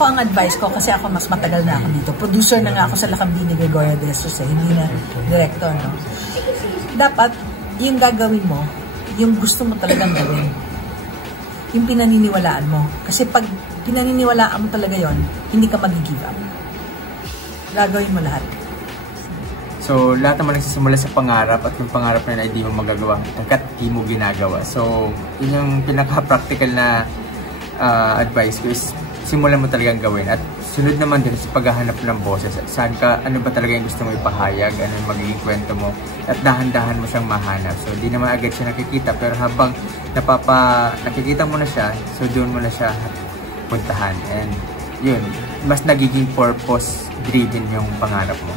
ako ang advice ko, kasi ako mas matagal na ako dito. Producer na nga ako sa Lakambing ni Gregorio de Jesus, hindi na director, no? Dapat, yung gagawin mo, yung gusto mo talagang gawin. Yung pinaniniwalaan mo. Kasi pag pinaniniwalaan mo talaga yon, hindi ka mag-give up. Gagawin mo lahat. So, lahat naman nagsisimula sa pangarap at yung pangarap na hindi mo magagawa hanggat di mo ginagawa. So, yun yung pinaka-practical na advice ko is simulan mo talagang gawin. At sunod naman din sa paghahanap ng boses. Saan ka, ano ba talaga yung gusto mo ipahayag, ano yung magiging kwento mo. At dahan-dahan mo siyang mahanap. So, di naman agad siya nakikita. Pero habang nakikita mo na siya, so doon mo na siya puntahan. And yun, mas nagiging purpose-driven yung pangarap mo.